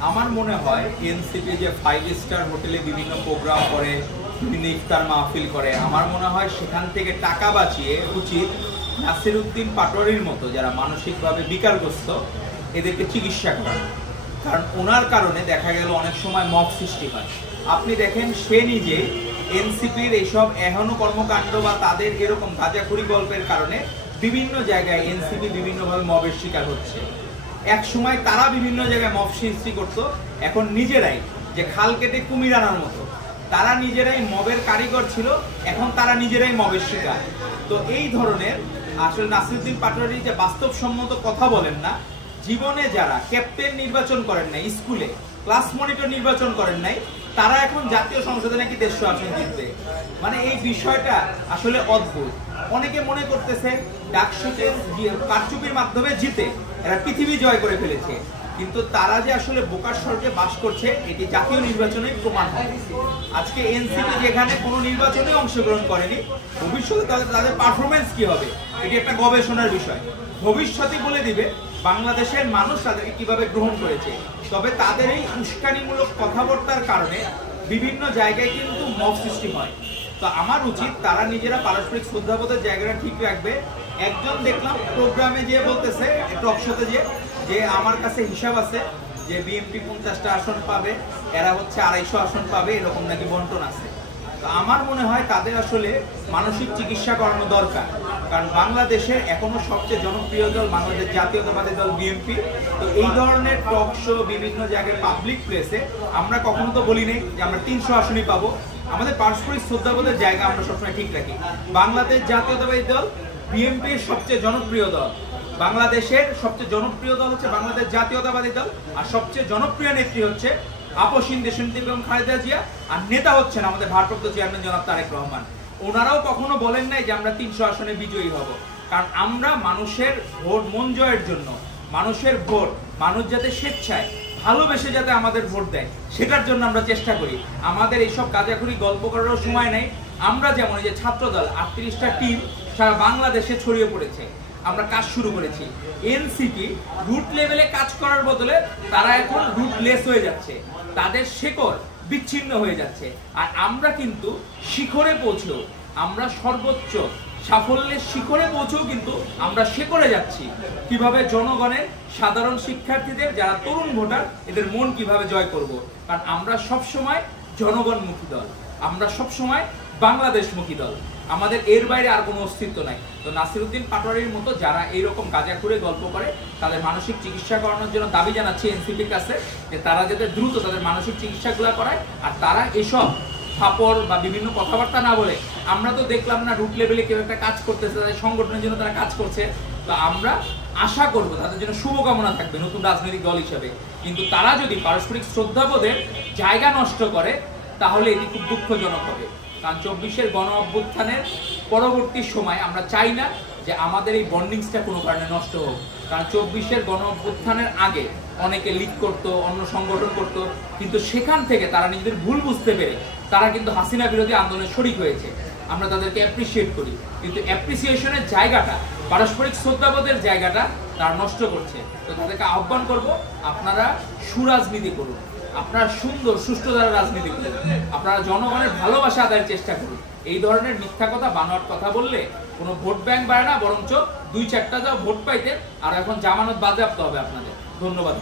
আমার মনে হয় এনসিপি যে 5 স্টার হোটেলে বিভিন্ন প্রোগ্রাম করে, বিভিন্ন ইফতার মাহফিল করে, আমার মনে হয় সেখান থেকে টাকা বাঁচিয়ে উচিত নাসিরউদ্দিন পাটোয়ারির মতো যারা মানসিকভাবে বিকারগ্রস্ত এদেরকে চিকিৎসা করা। কারণ ওনার কারণে দেখা গেল অনেক সময় মব সৃষ্টি হয়। আপনি দেখেন সে নিজে এনসিপির এইসব এহেন কর্মকাণ্ড বা তাদের এরকম গাঁজাখুরি গল্পের কারণে বিভিন্ন জায়গায় এনসিপি বিভিন্নভাবে মবের শিকার হচ্ছে। এক সময় তারা বিভিন্ন জায়গায় মব সৃষ্টি করতো, এখন নিজেরাই যে খাল কেটে কুমির আনার মতো তারা নিজেরাই মবের কারিগর ছিল, এখন তারা নিজেরাই মবের শিকার। তো এই ধরনের আসলে নাসিরউদ্দিন পাটোয়ারি যে বাস্তবসম্মত কথা বলেন না, জীবনে যারা ক্যাপ্টেন নির্বাচন করেন নাই, স্কুলে ক্লাস মনিটর নির্বাচন করেন নাই, তারা এখন জাতীয় সংসদে নাকি 150 আসন জিতবে। মানে এই বিষয়টা আসলে অদ্ভুত। অনেকে মনে করতেছে ডাকসুতে কারচুপির মাধ্যমে জিতে এরা পৃথিবী জয় করে ফেলেছে, কিন্তু তারা যে আসলে বোকার স্বর্গে বাস করছে এটি জাতীয় নির্বাচনে প্রমাণ হয়। আজকে এনসিপি যেখানে কোনো নির্বাচনে অংশগ্রহণ করেনি, ভবিষ্যতে তাদের পারফরমেন্স কি হবে এটি একটা গবেষণার বিষয়। ভবিষ্যতে বলে দিবে বাংলাদেশের মানুষ তাদেরকে কিভাবে গ্রহণ করেছে। তবে তাদের এই উস্কানিমূলক কথাবার্তার কারণে বিভিন্ন জায়গায় কিন্তু মব সৃষ্টি হয়। তো আমার উচিত তারা নিজেরা পারস্পরিক শ্রদ্ধাবোধের জায়গাটা ঠিক রাখবে। একজন দেখলাম প্রোগ্রামে যে বলতেছে টক শোতে যে আমার কাছে হিসাব আছে যে বিএনপি 50টা আসন পাবে, এরা হচ্ছে 250 আসন পাবে, এরকম নাকি বন্টন আছে। তো আমার মনে হয় তাদের আসলে মানসিক চিকিৎসা করানো দরকার। কারণ বাংলাদেশের এখনো সবচেয়ে জনপ্রিয় দল বাংলাদেশ জাতীয়তাবাদী দল বিএনপি। তো এই ধরনের টক শো বিভিন্ন জায়গায় পাবলিক প্লেসে আমরা কখনো তো বলি নাই যে আমরা 300 আসনই পাবো। আমাদের পারস্পরিক শ্রদ্ধাবোধের জায়গা আমরা সবসময় ঠিক রাখি। বাংলাদেশ জাতীয়তাবাদী দল বিএনপির সবচেয়ে জনপ্রিয় দল, বাংলাদেশের সবচেয়ে জনপ্রিয় দল হচ্ছে বাংলাদেশ জাতীয়তাবাদী দল, আর সবচেয়ে জনপ্রিয় নেত্রী হচ্ছে আপসহীন দেশনেত্রী বেগম খালেদা জিয়া, আর নেতা হচ্ছেন আমাদের ভারপ্রাপ্ত চেয়ারম্যান জনাব তারেক রহমান। ওনারাও কখনো বলেন নাই যে আমরা 300 আসনে বিজয়ী হব। কারণ আমরা মানুষের ভোট মন জয়ের জন্য, মানুষের ভোট মানুষ যাতে স্বেচ্ছায় ভালোবেসে যাতে আমাদের ভোট দেয় সেটার জন্য আমরা চেষ্টা করি। আমাদের এইসব গাঁজাখুরি গল্প করারও সময় নেই। আমরা যেমন এই যে ছাত্রদল 38টা টিম সারা বাংলাদেশে ছড়িয়ে পড়েছে, আমরা কাজ শুরু করেছি। এনসিপি রুট লেভেলে কাজ করার বদলে তারা এখন রুটলেস হয়ে যাচ্ছে, তাদের শেকড় বিচ্ছিন্ন হয়ে যাচ্ছে। আর আমরা কিন্তু শিখরে পৌঁছেও, আমরা সর্বোচ্চ সাফল্যের শিখরে পৌঁছেও কিন্তু আমরা শেকড়ে যাচ্ছি। কিভাবে জনগণের সাধারণ শিক্ষার্থীদের যারা তরুণ ভোটার এদের মন কিভাবে জয় করব। কারণ আমরা সবসময় জনগণমুখী দল, আমরা সবসময় বাংলাদেশমুখী দল, আমাদের এর বাইরে আর কোনো অস্তিত্ব নাই। তো নাসিরউদ্দিন পাটোয়ারির মতো যারা এইরকম গাঁজাখুরে গল্প করে তাদের মানসিক চিকিৎসা করানোর জন্য দাবি জানাচ্ছি এনসিপির কাছে যে তারা যাতে দ্রুত তাদের মানসিক চিকিৎসাগুলো করায়। আর তারা এসব ফাপড় বা বিভিন্ন কথাবার্তা না বলে, আমরা তো দেখলাম না রুট লেভেলে কেউ একটা কাজ করতেছে, তাদের সংগঠনের জন্য তারা কাজ করছে। তো আমরা আশা করব তাদের জন্য শুভকামনা থাকবে নতুন রাজনৈতিক দল হিসেবে। কিন্তু তারা যদি পারস্পরিক শ্রদ্ধাবোধের জায়গা নষ্ট করে তাহলে এটি খুব দুঃখজনক হবে। কারণ 24-এর গণ অভ্যুত্থানের পরবর্তী সময় আমরা চাই না যে আমাদের এই বন্ডিংসটা কোনো কারণে নষ্ট হোক। কারণ 24-এর গণ অভ্যুত্থানের আগে অনেকে লিড করতো, অন্য সংগঠন করতো, কিন্তু সেখান থেকে তারা নিজেদের ভুল বুঝতে পেরে তারা কিন্তু হাসিনা বিরোধী আন্দোলনে শরিক হয়েছে। আমরা তাদেরকে অ্যাপ্রিসিয়েট করি, কিন্তু অ্যাপ্রিসিয়েশনের জায়গাটা, পারস্পরিক শ্রদ্ধাবোধের জায়গাটা তারা নষ্ট করছে। তো তাদেরকে আহ্বান করব, আপনারা সুরাজনীতি করুন, আপনারা সুন্দর সুষ্ঠু দ্বারা রাজনীতি করুন, আপনারা জনগণের ভালোবাসা আদায়ের চেষ্টা করুন। এই ধরনের মিথ্যা কথা বানোয়াট কথা বললে কোনো ভোট ব্যাংক বাড়ে না, বরঞ্চ 2-4টা যাও ভোট পাইতে। আর এখন জামানত বাজেয়াপ্ত হবে আপনাদের। ধন্যবাদ।